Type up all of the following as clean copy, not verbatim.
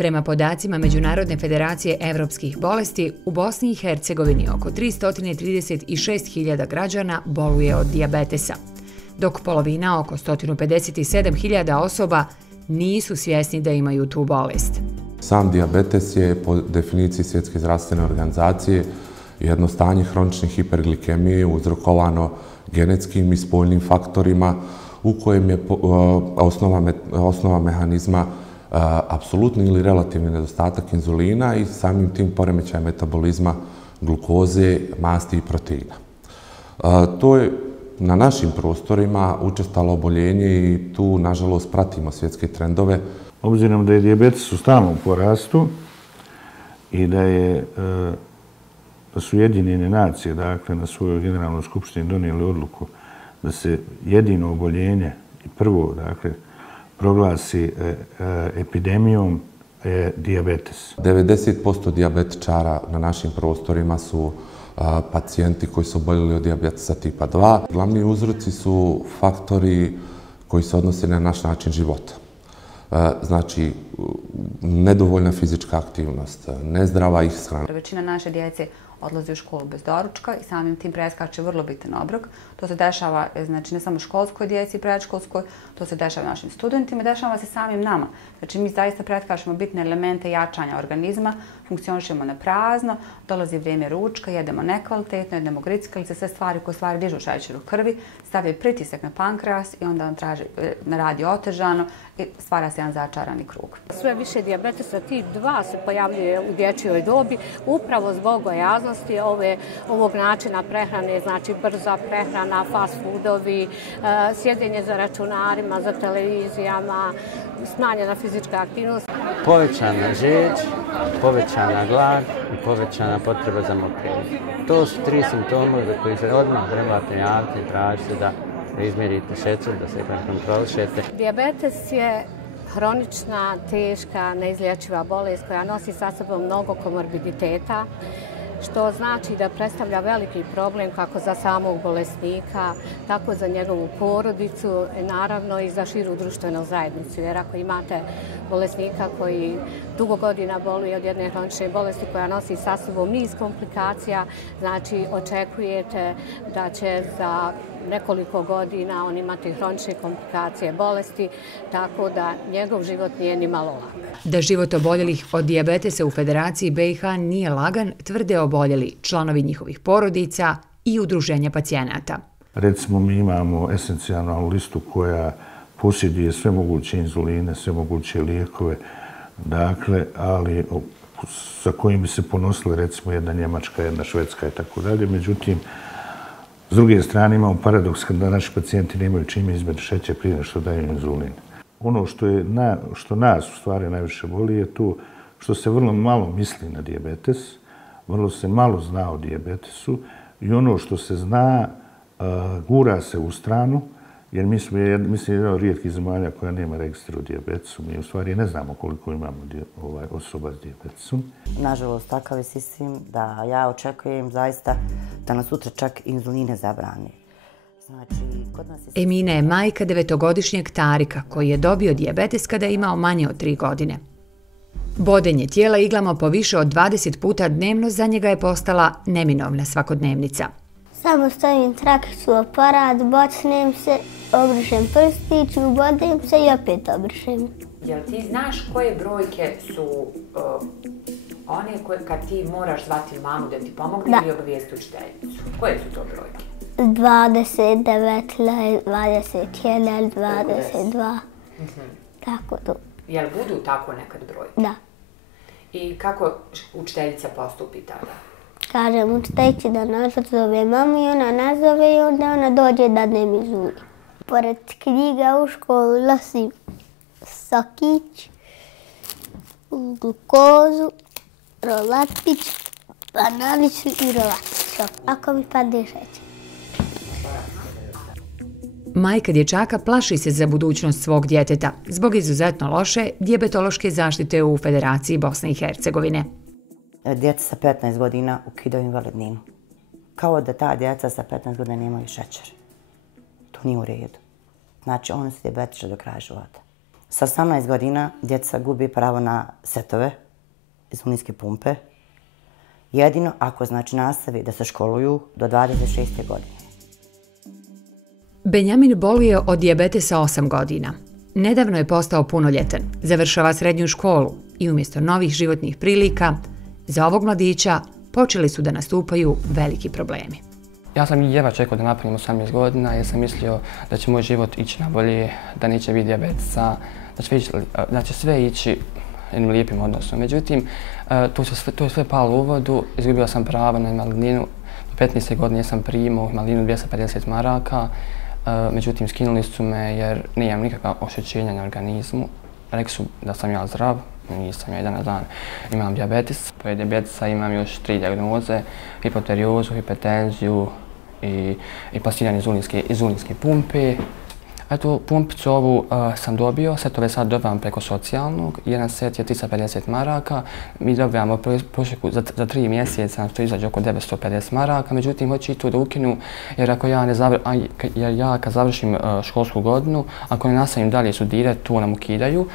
Prema podacima Međunarodne federacije evropskih bolesti, u Bosni i Hercegovini oko 336.000 građana boluje od dijabetesa, dok polovina, oko 157.000 osoba, nisu svjesni da imaju tu bolest. Sam dijabetes je po definiciji Svjetske zdravstvene organizacije jedno stanje hronične hiperglikemije uzrokovano genetskim i spoljnim faktorima u kojem je osnova mehanizma apsolutni ili relativni nedostatak inzulina i samim tim poremećaj metabolizma glukoze, masti i proteina. To je na našim prostorima učestalo oboljenje i tu, nažalost, pratimo svjetske trendove. Obzirom da je dijabetes u stalnom porastu i da su Ujedinjene nacije, dakle, na svojoj generalnoj skupštini donijeli odluku da se jedino oboljenje i prvo, dakle, proglasi epidemijom je dijabetes. 90% dijabetičara na našim prostorima su pacijenti koji su oboljeli od dijabetesa tipa 2. Glavni uzroci su faktori koji se odnose na naš način života. Znači, nedovoljna fizička aktivnost, nezdrava ishrana. Većina naše djece odlazi u školu bez doručka i samim tim preskače vrlo bitan obrok. To se dešava, znači, ne samo školskoj djeci i predškolskoj, to se dešava našim studentima, dešava se samim nama. Znači, mi zaista preskačemo bitne elemente jačanja organizma, funkcionišemo na prazno, dolazi vrijeme ručka, jedemo nekvalitetno, jedemo grickalice, sve stvari koje stvari dižu šećer u krvi, stavljaju pritisak na pankreas i onda on radi otežano i stvara se jedan začarani krug. Sve više dijabetesa tip 2 se pojavljuje u dječjoj dobi upravo zbog gojaznosti ovog načina prehrane, znači brza prehrana, fast foodovi, sjedenje za računarima, za televizijama, smanjena fizička aktivnost. Povećana žeđ, povećana glad i povećana potreba za mokrenje. To su 3 simptoma za koji se odmah trebate javiti i tražiti da izmjerite šećer, da se kontrolišete. Dijabetes je hronična, teška, neizlječiva bolest koja nosi sa sobom mnogo komorbiditeta, što znači da predstavlja veliki problem kako za samog bolesnika, tako za njegovu porodicu, naravno i za širu društvenu zajednicu. Jer ako imate bolesnika koji dugo godina boluje od jedne hronične bolesti koja nosi sa sobom niz komplikacija, znači očekujete da će za nekoliko godina on imati hronične komplikacije bolesti, tako da njegov život nije ni malo lak. Da život oboljelih od dijabetesa u Federaciji BiH nije lagan, tvrde oboljeli, članovi njihovih porodica i udruženja pacijenata. Recimo, mi imamo esencijalnu listu koja posjeduje sve moguće inzuline, sve moguće lijekove, dakle, ali sa kojim bi se ponosili, recimo, jedna Njemačka, jedna Švedska i tako dalje. Međutim, s druge strane imamo paradoks kada naši pacijenti nemaju čime izmjeriti šećer prije nego što daju inzulin. Ono što nas u stvari najviše boli je to što se vrlo malo misli na dijabetes, vrlo se malo zna o dijabetesu i ono što se zna gura se u stranu, jer mi smo jedna od rijetkih zemalja koja nema registra o dijabetesu. Mi u stvari ne znamo koliko imamo osoba s dijabetesom. Nažalost, takav je sistem da ja očekujem zaista da nas sutra čak inzuline zabrani. Emina je majka 9-godišnjeg Tarika koji je dobio dijabetes kada je imao manje od 3 godine. Bodenje tijela iglama po više od 20 puta dnevno za njega je postala neminovna svakodnevnica. Samo stavim trakicu u aparat, bocnem se, obrišem prstić, ubodem se i opet obrišem. Jel ti znaš koje brojke su one kad ti moraš zvati mamu da ti pomogne ili obavijesti učiteljicu? Koje su to brojke? 29, 21, 22, tako to. Jel budu tako nekad brojke? Da. I kako učiteljica postupi tada? Kažem učiteljici da nazove mamu i ona nazove i onda ona dođe da ne mi zuli. Pored knjiga u školu nosim sokić, glukozu, rolatić, bananicu i rolatić. Ako mi padne šećer. Majka dječaka plaši se za budućnost svog djeteta zbog izuzetno loše dijabetološke zaštite u Federaciji Bosne i Hercegovine. Djeca sa 15 godina ukidaju invalidninu. Kao da ta djeca sa 15 godina nemaju šećer. To nije u redu. Znači, oni su dijabetični do kraja života. Sa 18 godina djeca gubi pravo na setove, inzulinske pumpe, jedino ako znači nastavi da se školuju do 26. godine. Benjamin boluje od dijabetesa 8 godina. Nedavno je postao punoljetan, završava srednju školu i umjesto novih životnih prilika, za ovog mladića počeli su da nastupaju veliki problemi. Ja sam jedva čekao da napunim 18 godina jer sam mislio da će moj život ići na bolje, da neće biti dijabetesa, da će sve ići jednim lijepim odnosom. Međutim, to je sve palo u vodu, izgubio sam pravo na invalidninu. Do 15. godine sam primao invalidninu 250 maraka, međutim skinuli su me jer nemam nikakva oštećenja na organizmu. Rekli su da sam ja zdrav, nisam ja jedan na dan. Imam dijabetes, pored dijabetesa imam još 3 dijagnoze, hipoterijozu, hipertenziju i plasiranje inzulinske pumpe. Eto, pumpicu ovu sam dobio, setove sad dobijam preko socijalnog, jedan set je 350 maraka, mi dobijamo prosjeku za 3 mjeseca, to izađe oko 950 maraka, međutim hoću i to da ukinu jer ja kad završim školsku godinu, ako ne nastavim dalje studirati, to nam ukidaju,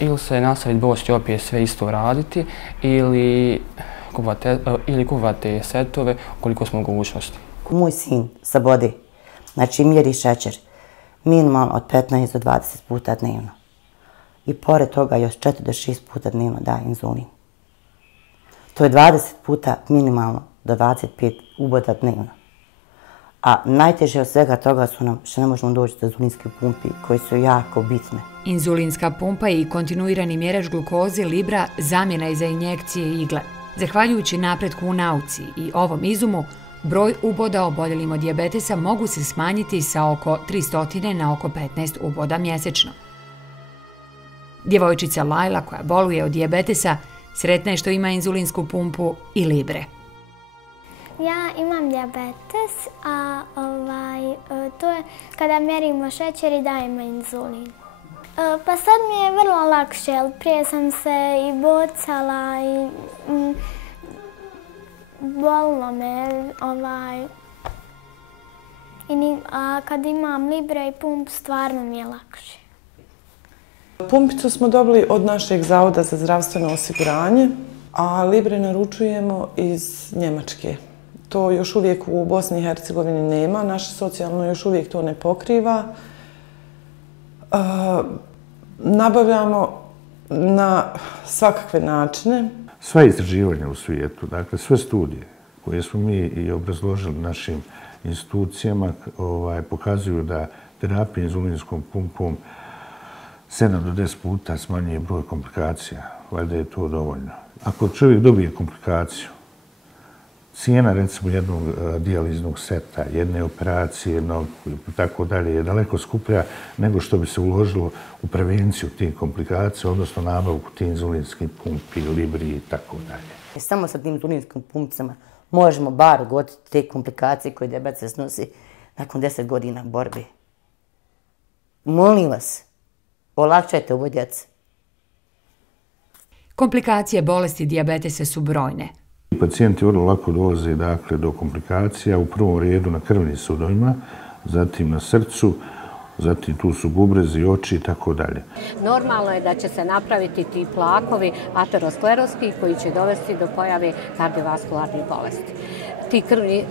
ili se nastaviti bosti opet sve isto raditi, ili kupovati setove ukoliko smo mogućnosti. Moj sin sa bode, znači mjeri šećer, minimalno od 15 do 20 puta dnevno. I pored toga još 4 do 6 puta dnevno daje inzulin. To je 20 puta minimalno do 25 uboda dnevno. A najteže od svega toga su nam što ne možemo doći do inzulinske pumpi koje su jako bitne. Inzulinska pumpa i kontinuirani mjerač glukoze Libra zamjena je za injekcije i igle. Zahvaljujući napretku u nauci i ovom izumu, broj uboda oboljelim od dijabetesa mogu se smanjiti sa oko 300 na oko 15 uboda mjesečno. Djevojčica Lajla, koja boluje od dijabetesa, sretna je što ima inzulinsku pumpu i Libre. Ja imam dijabetes, a to je kada mjerimo šećer i dajemo inzulin. Pa sad mi je vrlo lakše, jer prije sam se i bocala i bolilo me, a kad imam Libre i pump, stvarno mi je lakše. Pumpicu smo dobili od našeg Zavoda za zdravstveno osiguranje, a Libre naručujemo iz Njemačke. To još uvijek u Bosni i Hercegovini nema, naše socijalno još uvijek to ne pokriva. Nabavljamo na svakakve načine. Sva istraživanja u svijetu, dakle sve studije koje smo mi i obrazložili našim institucijama pokazuju da terapija inzulinskom pumpom 7 do 10 puta smanjuje broj komplikacija. Valjda je to dovoljno. Ako čovjek dobije komplikaciju, cijena recimo jednog dijaliznog seta, jedne operacije, tako dalje, je daleko skuplja nego što bi se uložilo u prevenciju tih komplikacija, odnosno nabavku tih inzulinskih pumpi, Libri i tako dalje. Samo sa tim inzulinskim pumpicama možemo bar odgoditi te komplikacije koje dijabetes nosi nakon 10 godina borbe. Molim vas, olakšajte ovo djece. Komplikacije bolesti dijabetesa su brojne. Pacijenti vrlo lako dolaze do komplikacija, u prvom redu na krvnim sudovima, zatim na srcu, zatim tu su bubrezi, oči i tako dalje. Normalno je da će se napraviti ti plakovi ateroskleroski koji će dovesti do pojave kardiovaskularnih bolesti. Ti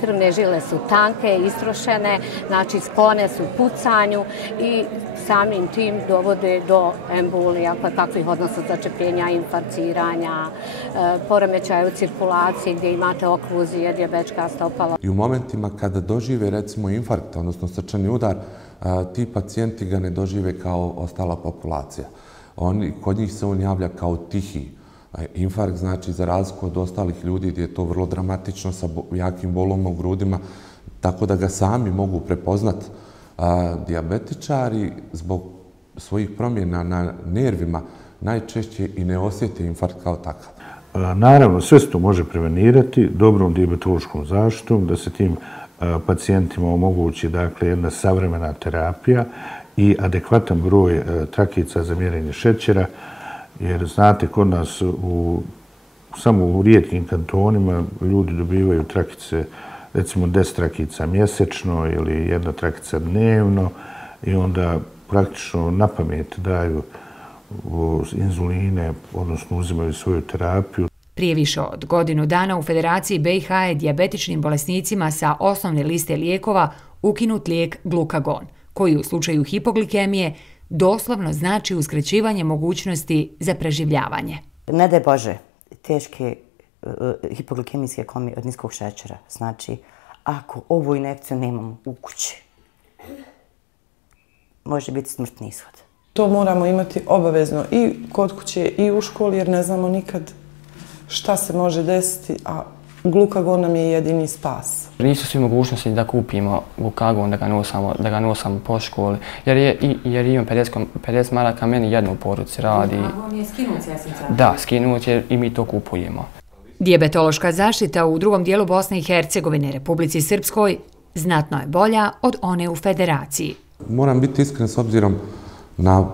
krvne žile su tanke, istrošene, znači sklone su pucanju i samim tim dovode do embolija, kakvih odnosno začepljenja, infarciranja, poremećaja u cirkulaciji gdje imate okluzije, dijabetska stopala. I u momentima kada dožive recimo infarkt, odnosno srčani udar, ti pacijenti ga ne dožive kao ostala populacija. Kod njih se on javlja kao tihi infarkt, znači za razliku od ostalih ljudi gdje je to vrlo dramatično sa jakim bolom u grudima, tako da ga sami mogu prepoznati. Dijabetičari zbog svojih promjena na nervima najčešće i ne osjete infarkt kao takav. Naravno, sve se to može prevenirati dobrom dijabetološkom zaštitom, da se tim pacijentima omogući jedna savremena terapija i adekvatan broj trakica za mjerenje šećera, jer znate, kod nas samo u rijetkim kantonima ljudi dobivaju trakice, recimo 10 trakica mjesečno ili 1 trakica dnevno i onda praktično na pamet daju inzuline, odnosno uzimaju svoju terapiju. Prije više od godinu dana u Federaciji BiH je dijabetičnim bolesnicima sa osnovne liste lijekova ukinut lijek glukagon, koji u slučaju hipoglikemije doslovno znači uskraćivanje mogućnosti za preživljavanje. Ne daj Bože, teške hipoglikemijske komije od niskog šećera. Znači, ako ovu injekciju nemamo u kući, može biti smrtni ishod. To moramo imati obavezno i kod kuće i u školi, jer ne znamo nikad šta se može desiti, a glukagon nam je jedini spas. Nisu svi mogućnosti da kupimo glukagon, da ga nosamo po školi, jer imam 50 maraka, meni jedno u poruci radi. Glukagon je skinut s jesenca. Da, skinut je i mi to kupujemo. Dijabetološka zaštita u drugom dijelu Bosne i Hercegovine, Republici Srpskoj, znatno je bolja od one u Federaciji. Moram biti iskren s obzirom na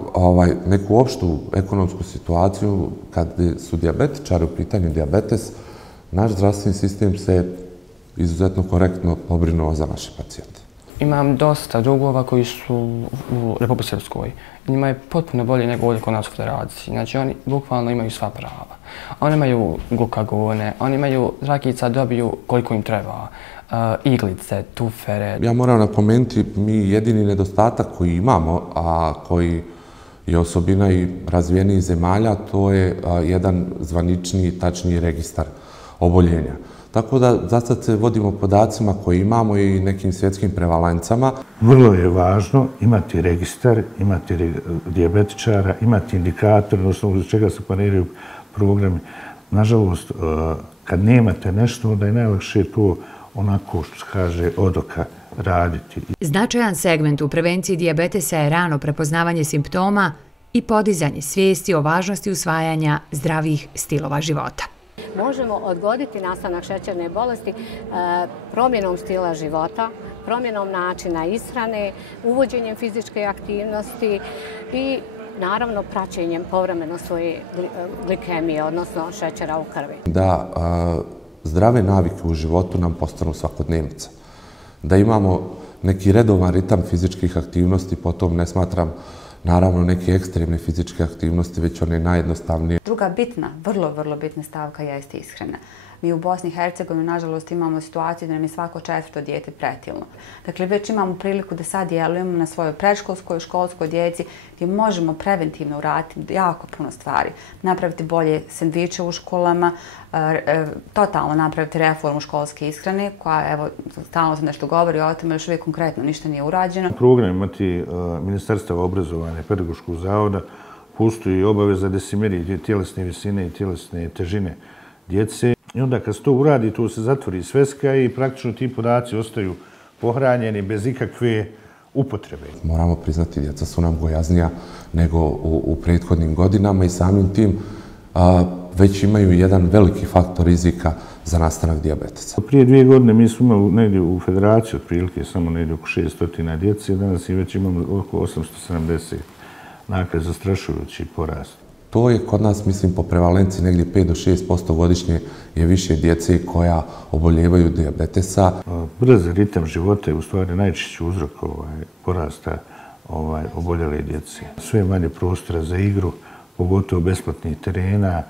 neku opštu ekonomsku situaciju, kad su dijabetičari u pitanju dijabetes, naš zdravstveni sistem se izuzetno korektno pobrinuo za naše pacijente. Imam dosta drugova koji su u Republici Srpskoj. Njima je potpuno bolje nego ovdje kod nas u Federaciji. Znači, oni bukvalno imaju sva prava. Oni imaju glukagone, oni imaju rakica, dobiju koliko im treba, iglice, tufere. Ja moram napomenuti, mi jedini nedostatak koji imamo, a koji je osobina i razvijenijih zemalja, to je jedan zvaničniji, tačniji registar oboljenja. Tako da za sad se vodimo podacima koje imamo i nekim svjetskim prevalencama. Vrlo je važno imati registar, imati dijabetičara, imati indikator, odnosno uz čega se planiraju programi. Nažalost, kad nemate nešto, onda je najlakše to onako što se kaže od oka raditi. Značajan segment u prevenciji dijabetesa je rano prepoznavanje simptoma i podizanje svijesti o važnosti usvajanja zdravih stilova života. Možemo odgoditi nastanak šećerne bolesti promjenom stila života, promjenom načina ishrane, uvođenjem fizičke aktivnosti i naravno praćenjem povremeno svoje glikemije, odnosno šećera u krvi. Da zdrave navike u životu nam postanu svakodnevnica. Da imamo neki redovan ritam fizičkih aktivnosti, potom ne smatram naravno neke ekstremne fizičke aktivnosti, već one najjednostavnije. Druga bitna, vrlo bitna stavka jeste ishrana. Mi u Bosni i Hercegovini, nažalost, imamo situaciju da nam je svako 4. dijete pretilno. Dakle, već imamo priliku da sad djelujemo na svojoj predškolskoj, školskoj djeci, gdje možemo preventivno uraditi jako puno stvari. Napraviti bolje sendviče u školama, totalno napraviti reformu školske ishrane, koja, evo, stalno se nešto govori o tome, još uvijek konkretno ništa nije urađeno. Program imati Ministarstva obrazovanja i Pedagoškog zavoda, postoji obaveza da se meri tjelesne visine i tjelesne težine djece. I onda kad se to uradi, to se zatvori sveska i praktično ti podaci ostaju pohranjeni bez ikakve upotrebe. Moramo priznati, djeca su nam gojaznija nego u prethodnim godinama i samim tim već imaju jedan veliki faktor rizika za nastanak dijabetesa. Prije 2 godine mi smo imali negdje u Federaciji otprilike samo negdje oko 600 djece, danas i već imamo oko 870. Dakle, zastrašujući porast. To je kod nas, mislim, po prevalenciji negdje 5 do 6% godišnje je više djece koja oboljevaju dijabetesa. Brz ritam života je u stvari najčešći uzrok porasta oboljele djece. Sve manje prostora za igru, pogotovo besplatnih terena,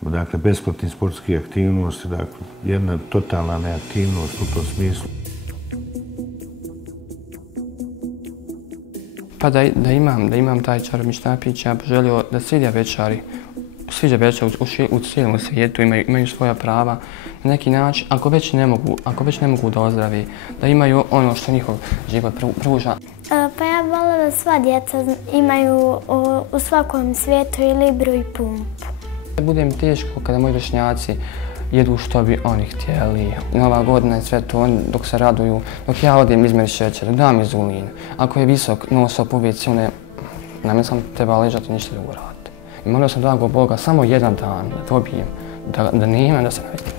dakle, besplatnih sportskih aktivnosti, dakle, jedna totalna neaktivnost u tom smislu. Pa da imam taj čarobni štapić, ja bih želio da svi dijabetičari u cijelom svijetu imaju svoja prava na neki način, ako već ne mogu da ozdravi, da imaju ono što njihov život pruža. Pa ja volim da sva djeca imaju u svakom svijetu i libru i pumpu. Bude mi teško kada moji vršnjaci jedu što bi oni htjeli. Nova godina i sve to, dok se raduju, dok ja odem izmeri šećer, dam inzulin. Ako je visok non-stop uvijek na mene sam treba ležati i ništa drugo raditi. I molio sam dragog Boga samo jedan dan da dobijem, da nemam, da se ne vidim.